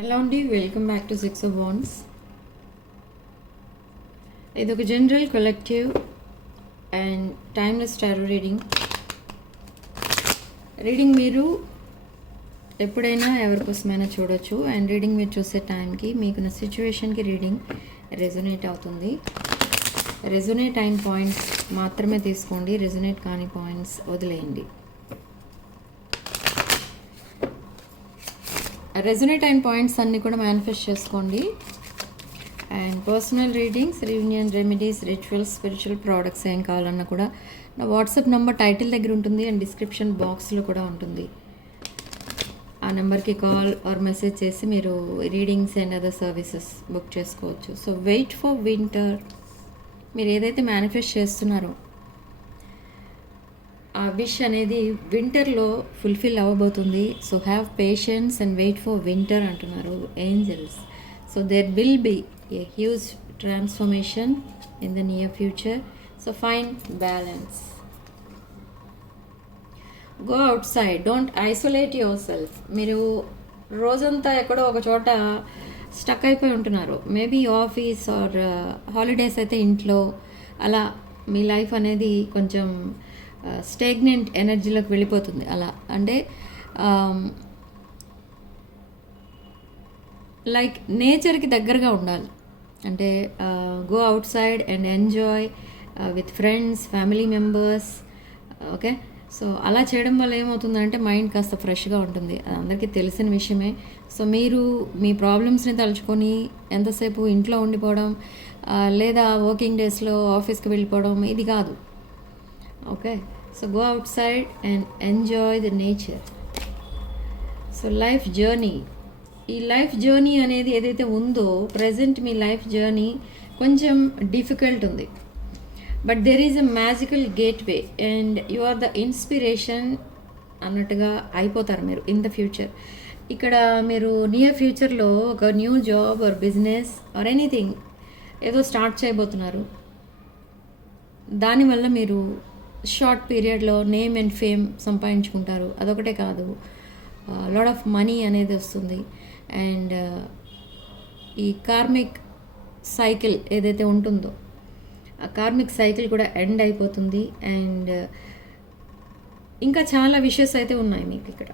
Hello అండి, welcome back to six of wands. ఇది ఒక general collective and timeless tarot reading మీరు ఎప్పుడైనా ఎవరికోసమైనా చూడొచ్చు. అండ్ రీడింగ్ మీరు చూసే టైంకి మీకున్న సిచ్యువేషన్కి రీడింగ్ రెజొనేట్ అవుతుంది. రెజొనేట్ అయిన పాయింట్స్ మాత్రమే తీసుకోండి, రెజొనేట్ కాని పాయింట్స్ వదిలేయండి. రెజొనేట్ అయిన పాయింట్స్ అన్నీ కూడా మేనిఫెస్ట్ చేసుకోండి. And personal readings, reunion remedies, rituals, spiritual products ఏం కావాలన్నా కూడా నా వాట్సాప్ నెంబర్ టైటిల్ దగ్గర ఉంటుంది అండ్ డిస్క్రిప్షన్ బాక్స్లో కూడా ఉంటుంది. ఆ నెంబర్కి కాల్ ఆర్ మెసేజ్ చేసి మీరు readings and other services book చేసుకోవచ్చు. So wait for winter. మీరు ఏదైతే మేనిఫెస్ట్ చేస్తున్నారో ఆ విష్ అనేది వింటర్లో ఫుల్ఫిల్ అవ్వబోతుంది. So have patience and wait for winter అంటున్నారు angels. So there will be a huge transformation in the near future. So find balance. Go outside, don't isolate yourself. మీరు రోజంతా ఎక్కడో ఒక చోట stuck అయిపోయి ఉంటున్నారు. Maybe office are holidays అయితే ఇంట్లో, అలా మీ లైఫ్ అనేది కొంచెం స్టేగ్నెంట్ ఎనర్జీలోకి వెళ్ళిపోతుంది. అలా అంటే లైక్ నేచర్కి దగ్గరగా ఉండాలి. అంటే go outside and enjoy with friends, family members. Okay, so అలా చేయడం వల్ల ఏమవుతుందంటే మైండ్ కాస్త ఫ్రెష్గా ఉంటుంది. అది అందరికీ తెలిసిన విషయమే. సో మీరు మీ ప్రాబ్లమ్స్ని తలుచుకొని ఎంతసేపు ఇంట్లో ఉండిపోవడం లేదా వర్కింగ్ డేస్లో ఆఫీస్కి వెళ్ళిపోవడం ఇది కాదు. Okay, so go outside and enjoy the nature. So life journey, ఈ లైఫ్ జర్నీ అనేది ఏదైతే ఉందో ప్రజెంట్ మీ లైఫ్ జర్నీ కొంచెం డిఫికల్ట్ ఉంది. But there is a magical gateway and you are the inspiration అన్నట్టుగా అయిపోతారు మీరు ఇన్ ద ఫ్యూచర్. ఇక్కడ మీరు నియర్ ఫ్యూచర్లో ఒక new job or business or anything ఏదో స్టార్ట్ చేయబోతున్నారు. దానివల్ల మీరు షార్ట్ పీరియడ్లో నేమ్ అండ్ ఫేమ్ సంపాదించుకుంటారు. అదొకటే కాదు, లాట్ ఆఫ్ మనీ అనేది వస్తుంది. అండ్ ఈ కార్మిక్ సైకిల్ ఏదైతే ఉంటుందో ఆ కార్మిక్ సైకిల్ కూడా ఎండ్ అయిపోతుంది. అండ్ ఇంకా చాలా విషెస్ అయితే ఉన్నాయి మీకు ఇక్కడ.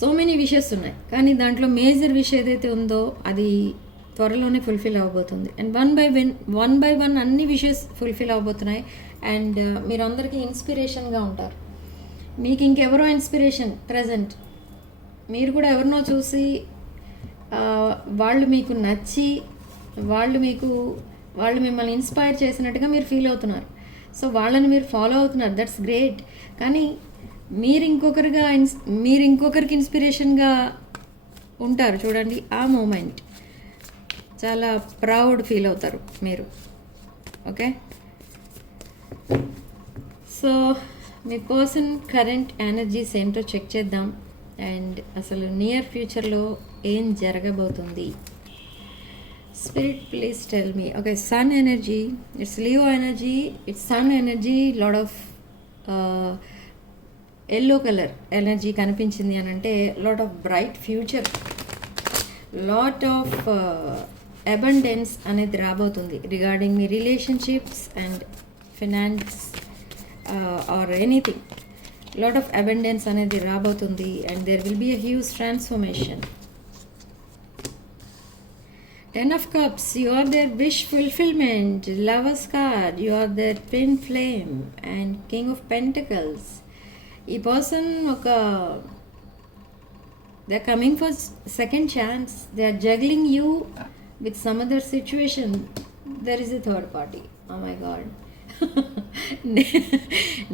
సో మెనీ విషెస్ ఉన్నాయి, కానీ దాంట్లో మేజర్ విష్ ఏదైతే ఉందో అది త్వరలోనే ఫుల్ఫిల్ అవ్వబోతుంది. అండ్ వన్ బై వన్ అన్ని విషెస్ ఫుల్ఫిల్ అవ్వబోతున్నాయి. అండ్ మీరు అందరికీ ఇన్స్పిరేషన్గా ఉంటారు. మీకు ఇంకెవరో ఇన్స్పిరేషన్ ప్రజెంట్, మీరు కూడా ఎవరినో చూసి వాళ్ళు మీకు నచ్చి వాళ్ళు మిమ్మల్ని ఇన్స్పైర్ చేసినట్టుగా మీరు ఫీల్ అవుతున్నారు. సో వాళ్ళని మీరు ఫాలో అవుతున్నారు, దట్స్ గ్రేట్. కానీ మీరు ఇంకొకరికి ఇన్స్పిరేషన్గా ఉంటారు చూడండి. ఆ మూమెంట్ చాలా ప్రౌడ్ ఫీల్ అవుతారు మీరు. ఓకే, సో మీ పర్సన్ కరెంట్ ఎనర్జీస్ ఏంటో చెక్ చేద్దాం. అండ్ అసలు నియర్ ఫ్యూచర్లో ఏం జరగబోతుంది. Spirit please tell me. Okay, sun energy, it's Leo energy, it's sun energy, lot of yellow colour energy కనిపించింది అని అంటే lot of bright future, lot of abundance అనేది రాబోతుంది రిగార్డింగ్ మీ relationships and finance or anything. Lot of abundance అనేది రాబోతుంది and there will be a huge transformation. 10 of Cups, you are their wish fulfillment. Lover's card, you are their twin flame. And King of Pentacles. ఈ person they are coming for second chance. They are juggling you with some other situation. There is a third party. Oh my God.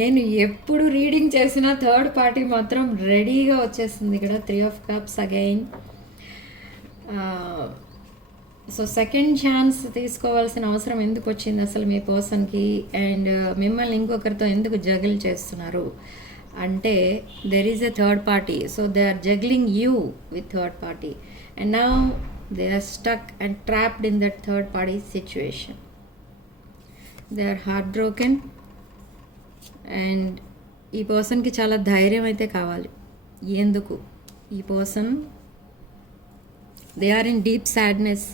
నేను ఎప్పుడు reading చేసిన third party మాత్రం రెడీగా వచ్చేస్తుంది ఇక్కడ. 3 of Cups again. So second chance తీసుకోవాల్సిన అవసరం ఎందుకు వచ్చింది అసలు మీ పర్సన్కి? అండ్ మిమ్మల్ని ఇంకొకరితో ఎందుకు జగిల్ చేస్తున్నారు అంటే there is a third party. So they are juggling you with third party and now they are stuck and trapped in that third party situation. They are heart broken and ఈ పర్సన్కి చాలా ధైర్యం అయితే కావాలి. ఎందుకు ఈ person they are in deep sadness.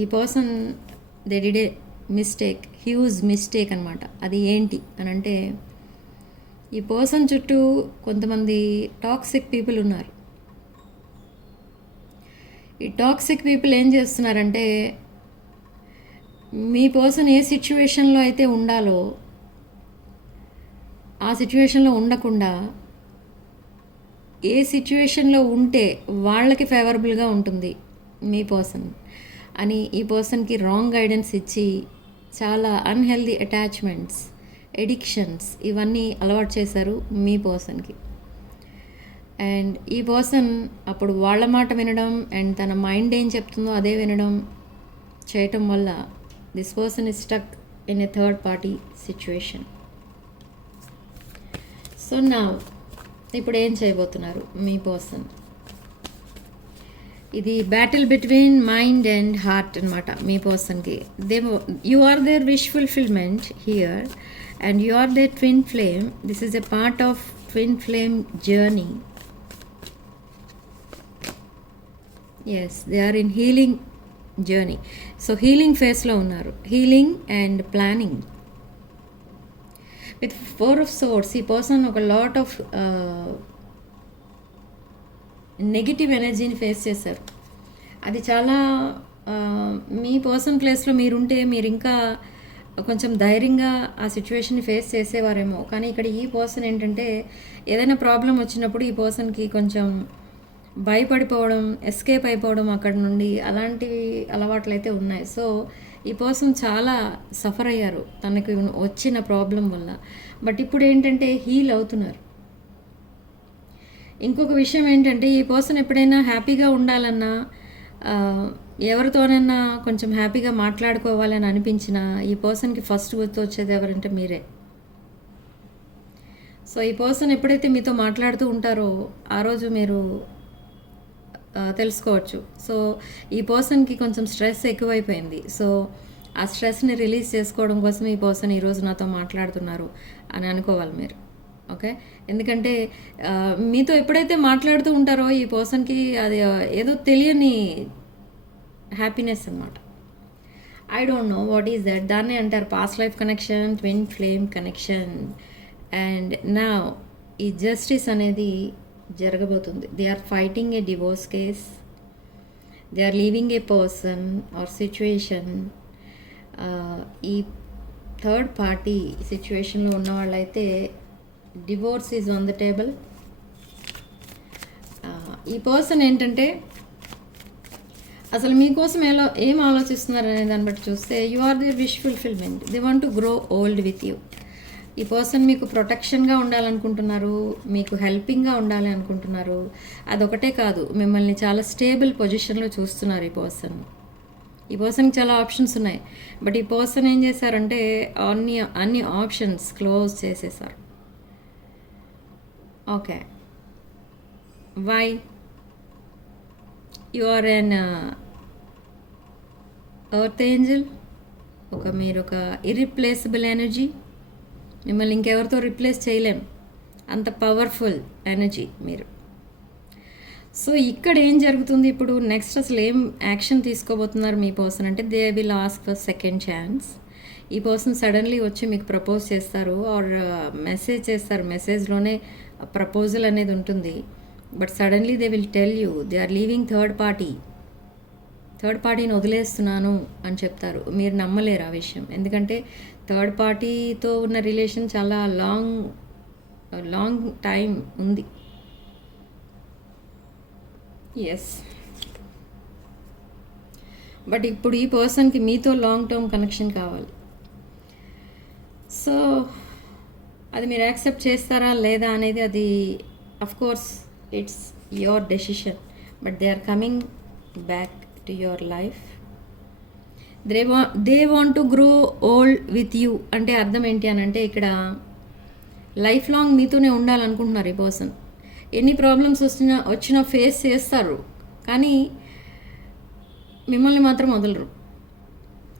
ఈ person they did a mistake, huge mistake అనమాట. అది ఏంటి అని అంటే, ఈ పర్సన్ చుట్టూ కొంతమంది టాక్సిక్ పీపుల్ ఉన్నారు. ఈ టాక్సిక్ పీపుల్ ఏం చేస్తున్నారంటే, మీ పర్సన్ ఏ సిచ్యువేషన్లో అయితే ఉండాలో ఆ సిచ్యువేషన్లో ఉండకుండా, ఏ సిచ్యువేషన్లో ఉంటే వాళ్ళకి ఫేవరబుల్గా ఉంటుంది మీ పర్సన్ అని ఈ పర్సన్కి రాంగ్ గైడెన్స్ ఇచ్చి చాలా అన్హెల్దీ అటాచ్మెంట్స్, ఎడిక్షన్స్ ఇవన్నీ అలవాటు చేశారు మీ పర్సన్కి. అండ్ ఈ పర్సన్ అప్పుడు వాళ్ళ మాట వినడం అండ్ తన మైండ్ ఏం చెప్తుందో అదే వినడం చేయటం వల్ల this person is stuck in a third party situation. So నా ఇప్పుడు ఏం చేయబోతున్నారు మీ పర్సన్? ఇది battle between mind and heart అనమాట మీ పర్సన్కి. You are their wish fulfilment here and you are their twin flame. This is a part of twin flame journey. Yes, they are in healing journey. So healing ఫేస్లో ఉన్నారు, healing and planning. With 4 of Swords ఈ person ఒక lot of negative ఎనర్జీని face చేశారు. అది చాలా మీ person ప్లేస్లో మీరుంటే మీరు ఇంకా కొంచెం ధైర్యంగా ఆ సిచ్యువేషన్ని ఫేస్ చేసేవారేమో. కానీ ఇక్కడ ఈ పర్సన్ ఏంటంటే, ఏదైనా ప్రాబ్లం వచ్చినప్పుడు ఈ పర్సన్కి కొంచెం భయపడిపోవడం, ఎస్కేప్ అయిపోవడం అక్కడ నుండి, అలాంటివి అలవాట్లు అయితే ఉన్నాయి. సో ఈ పర్సన్ చాలా సఫర్ అయ్యారు తనకి వచ్చిన ప్రాబ్లం వల్ల. బట్ ఇప్పుడు ఏంటంటే హీల్ అవుతున్నారు. ఇంకొక విషయం ఏంటంటే, ఈ పర్సన్ ఎప్పుడైనా హ్యాపీగా ఉండాలన్నా, ఎవరితోనైనా కొంచెం హ్యాపీగా మాట్లాడుకోవాలని అనిపించినా ఈ పర్సన్కి ఫస్ట్ గుర్తొచ్చేది ఎవరంటే మీరే. సో ఈ పర్సన్ ఎప్పుడైతే మీతో మాట్లాడుతూ ఉంటారో ఆ రోజు మీరు తెలుసుకోవచ్చు. సో ఈ పర్సన్కి కొంచెం స్ట్రెస్ ఎక్కువైపోయింది. సో ఆ స్ట్రెస్ని రిలీజ్ చేసుకోవడం కోసం ఈ పర్సన్ ఈరోజు నాతో మాట్లాడుతున్నారు అని అనుకోవాలి మీరు. ఓకే, ఎందుకంటే మీతో ఎప్పుడైతే మాట్లాడుతూ ఉంటారో ఈ పర్సన్కి అది ఏదో తెలియని హ్యాపీనెస్ అనమాట. I don't know what is that. దాన్నే అంటారు past life connection, twin flame connection. And నా ఈ జస్టిస్ అనేది జరగబోతుంది. They are fighting a divorce case, they are leaving a person or situation. ఈ థర్డ్ పార్టీ సిచ్యువేషన్లో ఉన్న వాళ్ళైతే divorce is on the table. ఈ పర్సన్ ఏంటంటే అసలు మీకోసం ఏం ఆలోచిస్తున్నారు అనే దాన్ని బట్టి చూస్తే, you are the wish fulfilment. They want to grow old with you. ఈ పర్సన్ మీకు ప్రొటెక్షన్గా ఉండాలనుకుంటున్నారు, మీకు హెల్పింగ్గా ఉండాలి అనుకుంటున్నారు. అదొకటే కాదు, మిమ్మల్ని చాలా స్టేబుల్ పొజిషన్లో చూస్తున్నారు ఈ పర్సన్. ఈ పర్సన్కి చాలా ఆప్షన్స్ ఉన్నాయి. బట్ ఈ పర్సన్ ఏం చేశారంటే అన్ని ఆప్షన్స్ క్లోజ్ చేసేసారు. Okay, why? You are an earth angel. మీరు ఒక ఇర్రిప్లేసబుల్ ఎనర్జీ. మిమ్మల్ని ఇంకెవరితో రిప్లేస్ చేయలేం, అంత పవర్ఫుల్ ఎనర్జీ మీరు. సో ఇక్కడ ఏం జరుగుతుంది ఇప్పుడు నెక్స్ట్, అసలు ఏం యాక్షన్ తీసుకోబోతున్నారు మీ పర్సన్ అంటే, they will ask for second chance. ఈ పర్సన్ సడన్లీ వచ్చి మీకు ప్రపోజ్ చేస్తారు ఆర్ మెసేజ్ చేస్తారు. మెసేజ్లోనే ప్రపోజల్ అనేది ఉంటుంది. But suddenly they will tell you they are leaving third పార్టీని వదిలేస్తున్నాను అని చెప్తారు. మీరు నమ్మలేరు ఆ విషయం, ఎందుకంటే థర్డ్ పార్టీతో ఉన్న రిలేషన్ చాలా లాంగ్ టైం ఉంది. ఎస్, బట్ ఇప్పుడు ఈ పర్సన్కి మీతో లాంగ్ టర్మ్ కనెక్షన్ కావాలి. సో అది మీరు యాక్సెప్ట్ చేస్తారా లేదా అనేది, అది of course it's your decision. But they are coming back to your life. They want to grow old with you. అంటే అర్థం ఏంటి అని అంటే, ఇక్కడ లైఫ్ లాంగ్ మీతోనే ఉండాలనుకుంటున్నారు ఈ పర్సన్. ఎన్ని ప్రాబ్లమ్స్ వచ్చినా ఫేస్ చేస్తారు, కానీ మిమ్మల్ని మాత్రం వదలరు.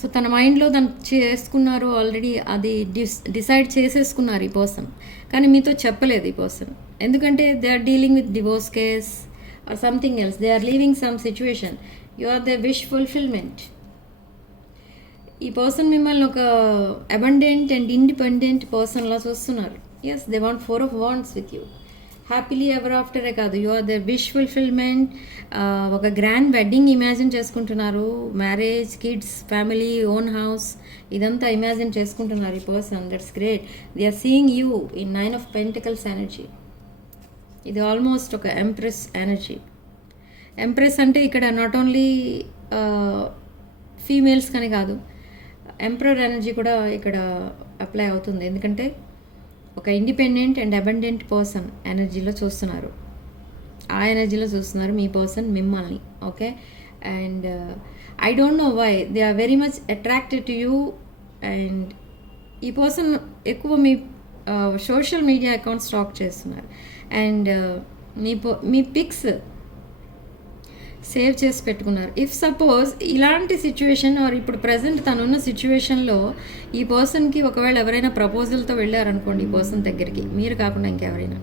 సో తన మైండ్లో తను చేసుకున్నారు ఆల్రెడీ, అది డిసైడ్ చేసేసుకున్నారు ఈ పర్సన్. కానీ మీతో చెప్పలేదు ఈ పర్సన్, ఎందుకంటే they are dealing with divorce case or something else. They are leaving some situation. You are their wish fulfillment. ఈ పర్సన్ మిమ్మల్ని ఒక అబండెంట్ అండ్ ఇండిపెండెంట్ పర్సన్లా చూస్తున్నారు. Yes, they want 4 of Wands with you. Happily ever ఆఫ్టరే కాదు, you are the wish fulfilment. ఒక grand wedding imagine చేసుకుంటున్నారు. Marriage, kids, family, own house, ఇదంతా ఇమాజిన్ చేసుకుంటున్నారు ఈ person. That's great. They are seeing you in 9 of Pentacles energy. ఇది almost ఒక empress energy. Empress అంటే ఇక్కడ నాట్ ఓన్లీ ఫీమేల్స్ కానీ కాదు, ఎంపరర్ ఎనర్జీ కూడా ఇక్కడ అప్లై అవుతుంది. ఎందుకంటే ఒక ఇండిపెండెంట్ అండ్ అబండెంట్ పర్సన్ ఎనర్జీలో చూస్తున్నారు. ఆ ఎనర్జీలో చూస్తున్నారు మీ పర్సన్ మిమ్మల్ని. Okay, and I don't know why they are very much attracted to you. And ఈ పర్సన్ ఎక్కువ మీ సోషల్ మీడియా అకౌంట్ స్టాక్ చేస్తున్నారు. అండ్ మీ పిక్స్ సేవ్ చేసి పెట్టుకున్నారు. ఇఫ్ సపోజ్ ఇలాంటి సిచ్యువేషన్ ఆర్ ఇప్పుడు ప్రజెంట్ తనున్న సిచ్యువేషన్లో ఈ పర్సన్కి ఒకవేళ ఎవరైనా ప్రపోజల్తో వెళ్ళారనుకోండి ఈ పర్సన్ దగ్గరికి, మీరు కాకుండా ఇంకెవరైనా,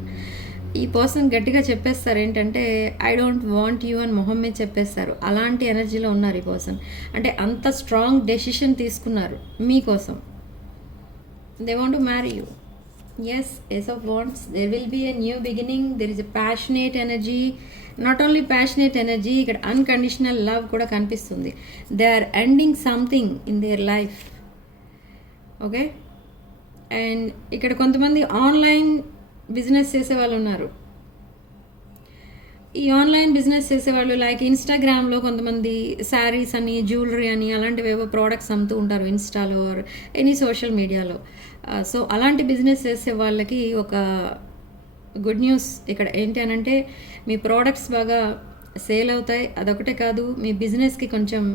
ఈ పర్సన్ గట్టిగా చెప్పేస్తారు ఏంటంటే ఐ డోంట్ వాంట్ యూ అని మొహం మీద చెప్పేస్తారు. అలాంటి ఎనర్జీలో ఉన్నారు ఈ పర్సన్. అంటే అంత స్ట్రాంగ్ డెసిషన్ తీసుకున్నారు మీకోసం. They want to marry you. Yes, Ace of Wands. There will be a new beginning. There is a passionate energy. Not only passionate energy, ఇక్కడ unconditional love కూడా కనిపిస్తుంది. They are ending something in their life. Okay, and ఇక్కడ కొంతమంది online business చేసే వాళ్ళు ఉన్నారు. ఈ online business చేసేవాళ్ళు లైక్ ఇన్స్టాగ్రామ్లో కొంతమంది శారీస్ అని, జ్యువెలరీ అని, అలాంటివి ఏవో ప్రోడక్ట్స్ అమ్ముతూ ఉంటారు ఇన్స్టాలో ఆర్ ఎనీ సోషల్ మీడియాలో. సో అలాంటి బిజినెస్ చేసే వాళ్ళకి ఒక గుడ్ న్యూస్ ఇక్కడ ఏంటి అని అంటే మీ ప్రోడక్ట్స్ బాగా సేల్ అవుతాయి. అదొకటే కాదు, మీ బిజినెస్కి కొంచెం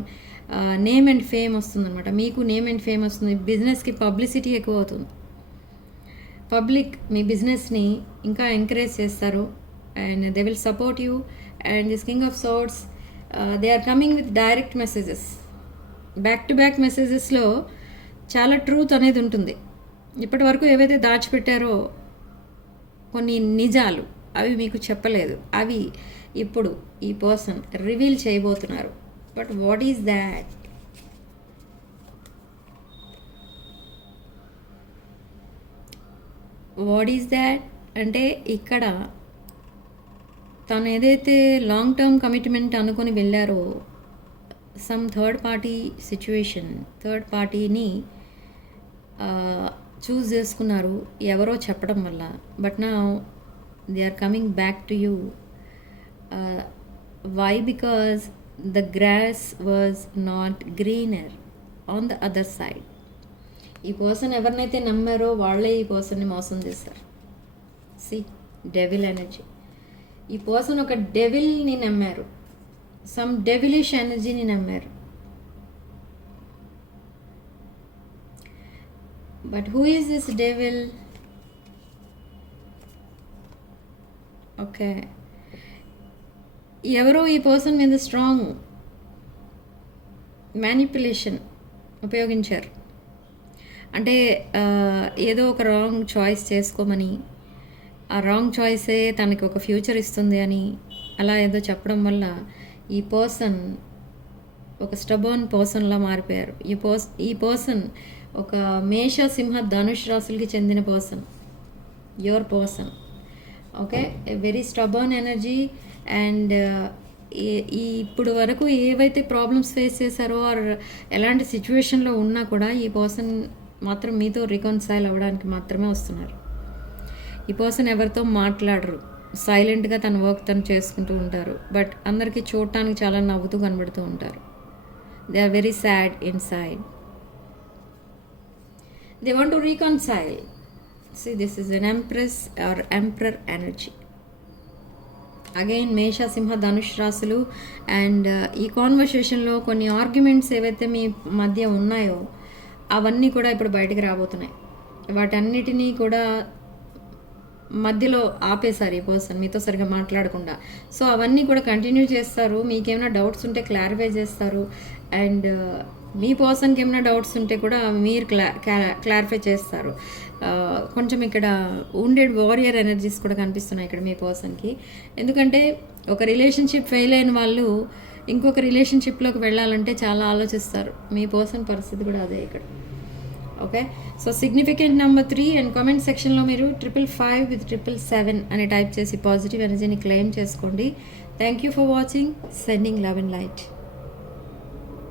నేమ్ అండ్ ఫేమ్ వస్తుందన్నమాట. మీకు నేమ్ అండ్ ఫేమ్ వస్తుంది, బిజినెస్కి పబ్లిసిటీ ఎక్కువ అవుతుంది. పబ్లిక్ మీ బిజినెస్ని ఇంకా ఎంకరేజ్ చేస్తారు and they will support you. And this King of Swords, they are coming with direct messages. Back to back మెసేజెస్లో చాలా ట్రూత్ అనేది ఉంటుంది. ఇప్పటి వరకు ఏవైతే దాచిపెట్టారో కొన్ని నిజాలు అవి మీకు చెప్పలేదు, అవి ఇప్పుడు ఈ పర్సన్ రివీల్ చేయబోతున్నారు. But what is that? What is that అంటే ఇక్కడ తను ఏదైతే లాంగ్ టర్మ్ కమిట్మెంట్ అనుకొని వెళ్ళారో, some third party situation, third పార్టీని చూస్ చేసుకున్నారు ఎవరో చెప్పడం వల్ల. బట్ నా they are coming back to you. Why? Because the grass was not greener on the other side. ఈ పర్సన్ ఎవరినైతే నమ్మారో వాళ్ళే ఈ పర్సన్ని మోసం చేశారు. See, devil energy. ఈ పర్సన్ ఒక డెవిల్ని నమ్మారు, సమ్ డెవిలిష్ ఎనర్జీని నమ్మారు. But who is this devil? Okay, ఎవరో ఈ పర్సన్ మీద స్ట్రాంగ్ మ్యానిపులేషన్ ఉపయోగించారు. అంటే ఏదో ఒక రాంగ్ చాయిస్ చేసుకోమని, ఆ రాంగ్ చాయిసే తనకి ఒక ఫ్యూచర్ ఇస్తుంది అని అలా ఏదో చెప్పడం వల్ల ఈ పర్సన్ ఒక స్టబర్న్ పర్సన్లా మారిపోయారు. ఈ పర్సన్ ఒక మేష, సింహ, ధనుష్ రాశులకి చెందిన person, your person. Okay, very stubborn energy. And ఇప్పుడు వరకు ఏవైతే ప్రాబ్లమ్స్ ఫేస్ చేశారో ఆర్ ఎలాంటి సిచ్యువేషన్లో ఉన్నా కూడా ఈ పర్సన్ మాత్రం మీతో రికన్సైల్ అవ్వడానికి మాత్రమే వస్తున్నారు. ఈ పర్సన్ ఎవరితో మాట్లాడరు, సైలెంట్గా తన వర్క్ తను చేసుకుంటూ ఉంటారు. బట్ అందరికీ చూడటానికి చాలా నవ్వుతూ కనబడుతూ ఉంటారు. They are very sad inside. They want to reconcile. See, this is an empress or emperor energy. Again Mesha, Simha, Dhanush రాశులు. అండ్ ఈ కాన్వర్సేషన్లో కొన్ని ఆర్గ్యుమెంట్స్ ఏవైతే మీ మధ్య ఉన్నాయో అవన్నీ కూడా ఇప్పుడు బయటకు రాబోతున్నాయి. వాటన్నిటినీ కూడా మధ్యలో ఆపేశారు ఈ పర్సన్, మీతో సరిగా మాట్లాడకుండా. సో అవన్నీ కూడా కంటిన్యూ చేస్తారు. మీకేమైనా డౌట్స్ ఉంటే క్లారిఫై చేస్తారు. అండ్ మీ పర్సన్కి ఏమైనా డౌట్స్ ఉంటే కూడా మీరు క్లారిఫై చేస్తారు. కొంచెం ఇక్కడ wounded వారియర్ ఎనర్జీస్ కూడా కనిపిస్తున్నాయి ఇక్కడ మీ పర్సన్కి. ఎందుకంటే ఒక రిలేషన్షిప్ ఫెయిల్ అయిన వాళ్ళు ఇంకొక రిలేషన్షిప్లోకి వెళ్ళాలంటే చాలా ఆలోచిస్తారు. మీ పర్సన్ పరిస్థితి కూడా అదే ఇక్కడ. Okay, so significant number 3 and comment సెక్షన్లో మీరు 555 with 777 అని టైప్ చేసి పాజిటివ్ ఎనర్జీని క్లెయిమ్ చేసుకోండి. Thank you for watching. Sending love and light.